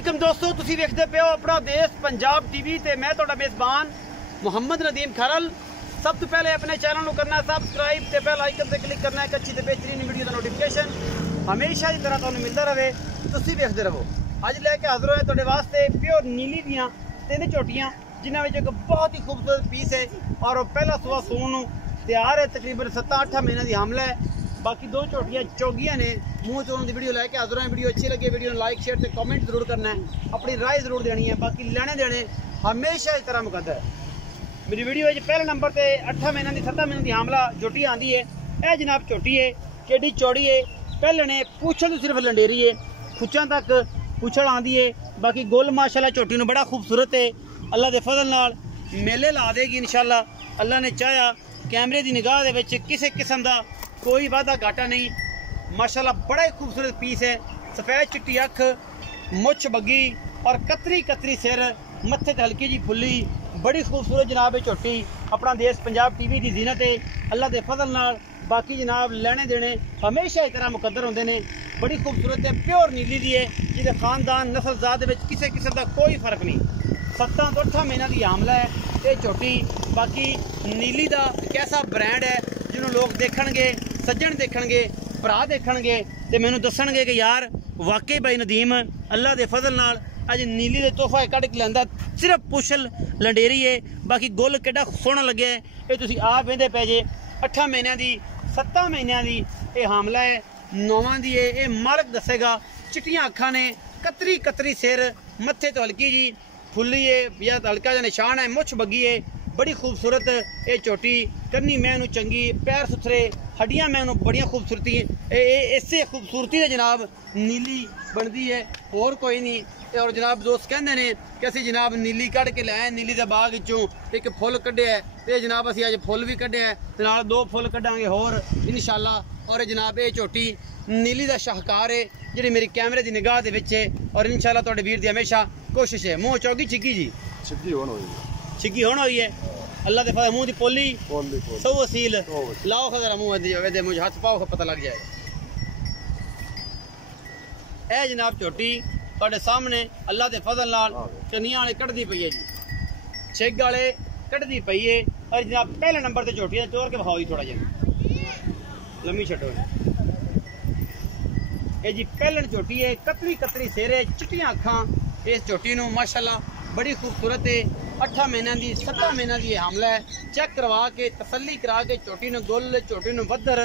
वालेकुम दोस्तों, तुसी वेखदे पे हो अपना देश पंजाब टीवी ते मैं तुहाडा मेज़बान मुहम्मद नदीम खरल। सब तो पहले अपने चैनल को करना है सबसक्राइब ते बेल आइकन पे क्लिक करना है अच्छी ते बेहतरीन वीडियो का नोटिफिकेशन हमेशा की तरह तुहानू मिलता रहे। तुसी वेखदे रहो। अज लैके हाजिर होए तुहाडे वास्ते प्योर नीली दियां 3 झोटियां जिन्हां विच एक बहुत ही खूबसूरत पीस है और पहला सुआ सून नू तैयार है। तकरीबन 7-8 महीने की हमला है। बाकी 2 झोटियां चौगियां ने मूँह चोन की वीडियो लैके हाजिर है। वीडियो अच्छी लगे वीडियो लाइक शेयर से कमेंट जरूर करना है, अपनी राय जरूर देनी है। बाकी लेने देने हमेशा इस तरह मुकद्दर है। मेरी वीडियो पहले नंबर से 8 महीने की 7 महीने की हमला झोटी आती है। यह जनाब झोटी है केडी चौड़ी है। पहले ने पूछल सिर्फ लंडेरी है, खुचा तक पूछल आती है। बाकी गोल माशाल्लाह झोटी नू बड़ा खूबसूरत है। अल्लाह के फजल नाल मेले ला देगी इंशाल्लाह। अल्लाह ने चाहा कैमरे की निगाह दे विच किसी किस्म का कोई वादा घाटा नहीं। माशाल्लाह बड़ा ही खूबसूरत पीस है। सफेद चिट्टी अख, मुछ बग्गी और कतरी कतरी सिर, मत्थे ते हल्की जी फुल्ली, बड़ी खूबसूरत जनाब है झोटी। अपना देश पंजाब टीवी की जीनत है अल्लाह के फजल नाल। बाकी जनाब लेने देने हमेशा इस तरह मुकद्दर होंदे ने। बड़ी खूबसूरत है, प्योर नीली दी है जिसे खानदान नस्ल जात किसी किस्म का कोई फर्क नहीं। 7 तो 8 महीनों की हमला है ये झोटी। बाकी नीली का कैसा ब्रांड है जिन्होंने लोग देखणगे, सज्जन देखणगे, भरा देखणगे ते मैनू दसणगे कि यार वाकई भाई नदीम अल्लाह के फजल नाल अज नीली दे तोहफा कढ़ के लांदा। सिर्फ पुछल लंडेरी है। बाकी गुल केड़ा सोहना लगे ये तुसीं आप वेंदे पै जे। 8 महीनों की 7 महीनों की ये हमला है, 9वां दी है। ये मालक दसेगा। चिट्टियां अखां ने, कतरी कतरी सिर, मत्थे तो हल्की जी फुल्ली है या हल्का जा निशान है, मुछ बग्गी है। बड़ी खूबसूरत ये झोटी। कन्नी मैनू चंगी, पैर सुथरे, हड्डियां मैनू बड़िया खूबसूरती। इसे खूबसूरती जनाब नीली बनती है, होर कोई नहीं। और जनाब दोस्त कहते हैं कि असी जनाब नीली कढ़ के लाए, नीली के बाग चों एक फुल कढ़े है तो जनाब असी अज फुल भी कढ़े है ते नाल 2 फुल कढ़ांगे होर इंशाल्लाह। और जनाब ये झोटी नीली का शाहकार है जी मेरी कैमरे की निगाह दे विच है। और इंशाल्लाह तुहाडे वीर दी हमेशा कोशिश है। मुँह चौगी छिग्गी जी छिग्गी होना हुई है। अल्लाह के फजल मुँह की पोली सौ असील लाओ खजरा मुँह मुझे हाथ पाओ पता लग जाएगा। ए जनाब झोटी तुहाडे सामने अल्लाह के फजल नाल कनियां वाले कढ़दी पई है जी, छिग वाले कढ़दी पई है। और जनाब पहले नंबर से झोटी चोर के बखाओ जी थोड़ा जिहा लम्मी छड्डो। ये जी पहलन झोटी है, कतरी कतरी सिर है, चिट्टियां अखां। इस झोटी नू माशाल्लाह बड़ी खूबसूरत है। 8 महीनों की 7 महीनों की हमला है। चेक करवा के तसल्ली करा के झोटी नू गुल, झोटी नू बदर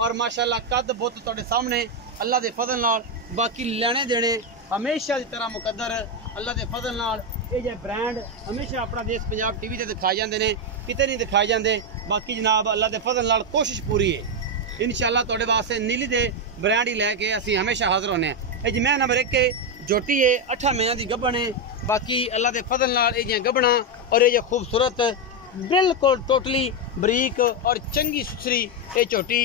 और माशाल्लाह कद बुत तुहाडे सामने अल्लाह के फजल नाल। बाकी लेने देने हमेशा की तरह मुकद्दर अल्लाह के फजल नाल। ये जो ब्रांड हमेशा अपना देश पंजाब टीवी से दिखाए जाते हैं, कितने नहीं दिखाए जाते। बाकी जनाब अल्लाह के फजल नाल कोशिश पूरी है इंशाल्लाह तुहाडे वास्ते नीली दे ब्रांड ही लैके असीं हमेशा हाजिर होने। ये जी मैं नंबर 1 झोटी है, 8 महीनों की गब्बन है। बाकी अल्लाह के फजल नाल ये गब्बना और ये खूबसूरत बिल्कुल टोटली बरीक और चंगी सुथरी ये झोटी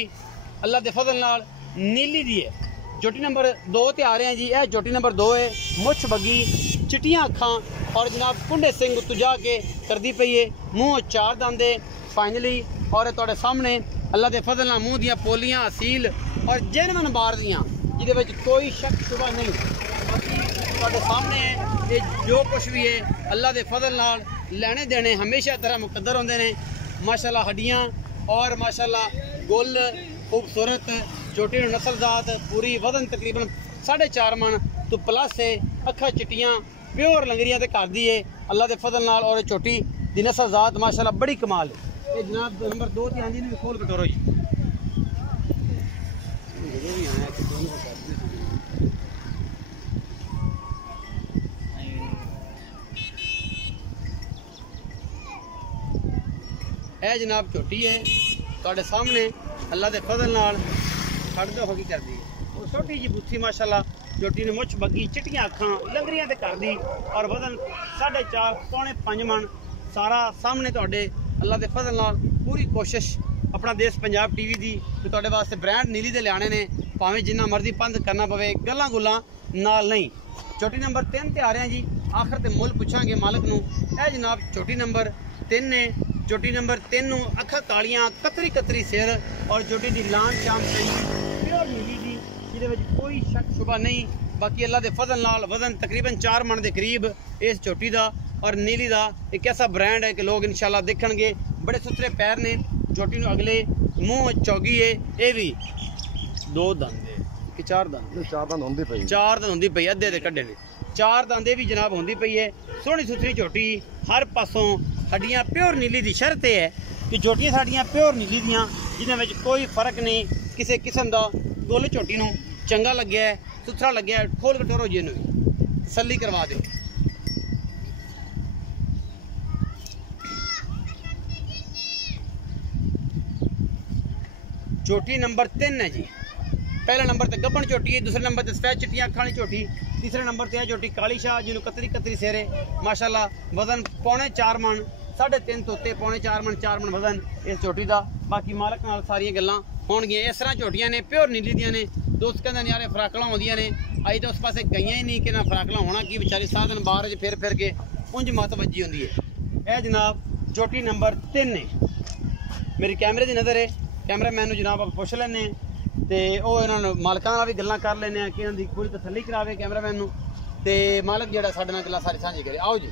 अल्लाह के फजल नाल नीली दी है। झोटी नंबर 2 ते आ रहे हैं जी। यह झोटी नंबर 2 है, मुछ बग्गी, चिट्टियां अखां और जनाब कुंडे सिंह तुजा के करदी पई है। मुँह 4 दंद फाइनली और तुहाडे सामने अल्लाह के फजल नाल मुँह दियां पोलियां असील और जेनवन बार दियां जिहदे विच कोई शक शुबा नहीं। बाकी तुहाडे सामने ये जो कुछ भी है अल्लाह के फजल नाल लेने देने हमेशा तरह मुकद्दर होंदे ने। माशाल्लाह हड्डियां और माशाल्लाह गुल खूबसूरत झोटी नस्ल जात पूरी। वजन तकरीबन 4.5 मन तो प्लस है। अखा चिट्टियां प्योर लंगरियां ते घर दी है अल्लाह के फजल नाल। और झोटी दी नस्ल जात माशाल्लाह बड़ी कमाल है। ये जनाब नंबर 2 ते आंदी ने भी खोल कटोरो जी। ए जनाब झोटी है तुहाडे सामने अल्लाह के फजल नाल खड़दे होगी कर दी है। और छोटी जी बुथी माशाल्लाह झोटी ने मुछ बग्गी, चिट्टियां अखां, लंगरियां ते कर दी और वजन 4.5 पौने 5 मन सारा सामने तुहाडे अल्लाह के फजल नाल। पूरी कोशिश अपना देश पंजाब टीवी की तो तुहाडे वास्ते ब्रांड नीली दे लियाने ने, भावें जिन्ना मर्जी पंध करना पवे, गल्लां गुल्लां नाल नहीं। झोटी नंबर 3 ते आ रहे हैं जी। आखिर ते मुल पुछांगे मालक नू। ए जनाब झोटी नंबर 3 ने। झोटी नंबर 3 नू अखा कालियां, कतरी कतरी सिर और झोटी दी लान शाम सही प्योर नीली दी जिहदे विच कोई शक शुबा नहीं। बाकी अल्लाह के फजल नाल वजन तकरीबन 4 मन के करीब इस झोटी का और नीली का एक ऐसा ब्रांड है कि लोग इंशाल्लाह देखणगे। बड़े सुथरे पैर ने, झोटी नूं अगले मूँह चौगी है, ये भी 2 दंद कि 4 दंद, 4 दंद होंदी पई, 4 दंद होंदी पई, अद्धे दे कड्डे ने, 4 दंदे भी जनाब होंदी पई है। सोहनी सुथरी झोटी, हर पासों हड्डियां प्योर नीली दी। शर्त है कि झोटियां साडियां प्योर नीली दियां, जिन्हां विच कोई फर्क नहीं किसी किस्म का। गोल झोटी नूं चंगा लग्या है, सुथरा लग्या है, खोल कटोरो जी नूं तसल्ली करवा दो। झोटी नंबर 3 है जी। पहला नंबर ते गब्बन झोटी है, दूसरे नंबर ते सफेद चिट्टियां अखां वाली झोटी, तीसरे नंबर ते है झोटी काली शाह जिन्हों कतरी कतरी सेरे माशाल्लाह। वजन 3.25 मन, 3.5 तो उत्ते 3.25 मन वजन इस झोटी का। बाकी मालक नाल सारियां गल्लां होणगियां। इस तरह झोटियां ने प्योर नीली दियां ने। दोस्त कहंदे ने यार फराकलां होंदियां ने, अज तो उस पासे गईयां ही नहीं कि ना फराकलां होना की, बेचारी सारा दिन बाहर फिर फिर के उंज मत वजी होंदी है। यह जनाब झोटी नंबर 3 है। मेरी कैमरे की नज़र है, कैमरा मैन जनाब आप पुछ लैने ते वो इन्होंने मालकां नाल भी गल्लां कर लैने कि इन्हां दी पूरी तसल्ली करावे कैमरा मैन नूं ते मालक जिहड़ा साडे नाल गल्लां सारी सांझी करे। आओ जी।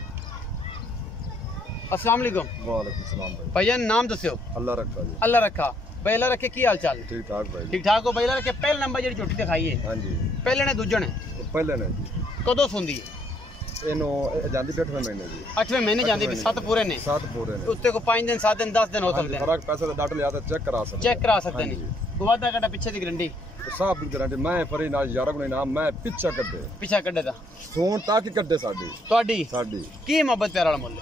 अस्सलाम वालेकुम। वालेकुम सलाम भाई। भैया नाम दस्यो। अल्लाह रखा जी। अल्लाह रखा। भाई अल्लाह रखे की हाल चाल? ठीक ठाक भाई। ठीक ठाक हो भाई। अल्लाह रखे पहले नंबर जी झोटी दिखाई है। हां जी। पहले ने दूजे ने? पहले ने जी। कदों सुंदी है? इनो जांदी 8वें महीने जी। 8वें महीने जांदी भी 7 पूरे ने? 7 पूरे ने। उसते को 5 दिन 7 दिन 10 दिन हो सकते हैं। फर्क पैसे दा डाट लिया तो चेक करा सकते। चेक करा सकते हैं। वादा कटा पीछे दी गारंटी? साहब दी गारंटी मैं फरी नाल यार को नाम मैं पीछा कड्डे। पीछा कड्डे दा सोन तक कड्डे साडी। ਤੁਹਾਡੀ साडी की मोहब्बत प्यार वाला मुੱਲ?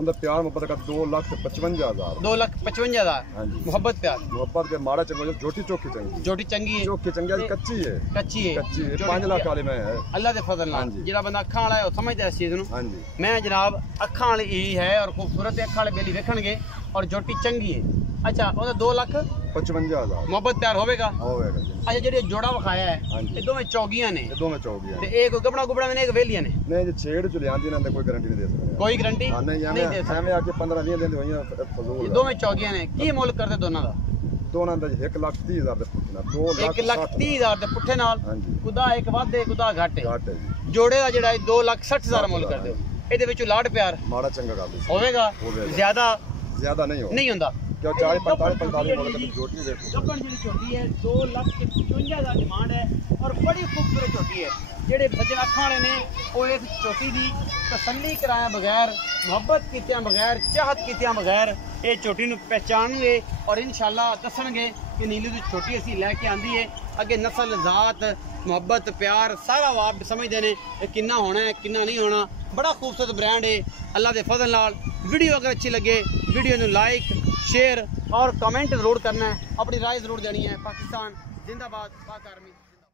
उनका प्यार मोहब्बत का 2,55,000। 2,55,000 हां जी। मोहब्बत प्यार। मोहब्बत के माड़ा चंगा झोटी चौकी चंगी। झोटी चंगी है, चौकी चंगी कच्ची है। कच्ची है, कच्ची है। 5 लाख वाले में है। अल्लाह दे फजल नाल जेड़ा बंदा अखां वाला है वो समझदा है इस चीज नूं। हां जी। मैं जनाब अखां वाली ही है और खूबसूरत अखां वाले बेली देखणगे और झोटी चंगी है। अच्छा ओदा 2,55,000 मोहब्बत प्यार होवेगा? होवेगा जी। अच्छा जेड़ी जोड़ा विखाया है हाँ जी। ये दोवें चौगियां ने? ये दोवें चौगियां ते एक गबड़ा गुबड़ा ने, एक वेलियां ने? नहीं जी छेड़ जो लियांदी ना कोई गारंटी नहीं दे सकते। कोई गारंटी नहीं दे सकते। हमें आके 15-20 दिन होइयां फजूल। ये दोवें चौगियां ने की मुੱਲ करदे दोनों दा? दोनों दा 1,30,000 दे पुੱਠੇ ਨਾਲ 1,30,000 ਦੇ ਪੁੱਠੇ ਨਾਲ। हाँ जी। ਕੁਦਾ ਇੱਕ ਵਾਧੇ ਕੁਦਾ ਘਾਟੇ। घाट है जी। ਜੋੜੇ ਦਾ ਜਿਹੜਾ 2,60,000 ਮੁੱਲ ਕਰਦੇ ਹੋ। ਇਹਦੇ ਵਿੱਚੋਂ ਲਾਡ ਪਿਆਰ माड़ा चंगा कर दो। ਹੋਵੇਗਾ? होवेगा। ज्यादा नहीं हो। नहीं ਹੁੰਦਾ। क्या 40-45 मुल्क की झोटी देखो। गब्बन जी छोटी है 2,55,000 डिमांड है और बड़ी खूबसूरत छोटी है। जेडे सज्जन अखां वाले ने वो इस छोटी की तसल्ली कराया बगैर, मुहब्बत कीतियां बगैर, चाहत कीतियां बगैर ये छोटी नूं पहचानगे और इंशाल्लाह दसणगे कि नीली दी छोटी असीं लैके आंदी है। अगे नस्ल जात मुहब्बत प्यार सारा आप समझते हैं किन्ना होना है किन्ना नहीं होना। बड़ा खूबसूरत ब्रांड है अल्लाह के फजल नाल। वीडियो अगर अच्छी लगे वीडियो नूं लाइक शेयर और कमेंट जरूर करना है, अपनी राय जरूर देनी है। पाकिस्तान जिंदाबाद, पाक आर्मी।